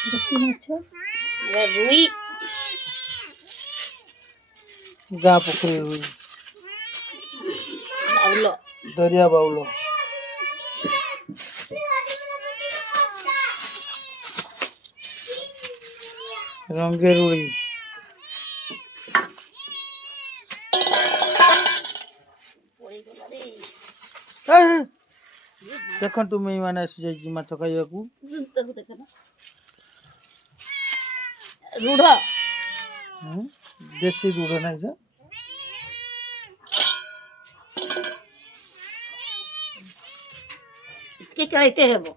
কি মাছ? রুই। ଗାଁ ପୋଖରୀ ରୋଇ ବାଉଲ। ଦରିଆ ବାଉଳ ରଙ୍ଗେ ରୋଇ ଦେଖନ୍ତୁ ମୁଁ ମାନେ ଆସିଯାଇଛି ମାଛ ଖାଇବାକୁ। ରୁଢ। ଦେଶୀ ରୁଢ ନାହିଁ ଯେ ଟିକେ ଚଳେଇତେ ହେବ।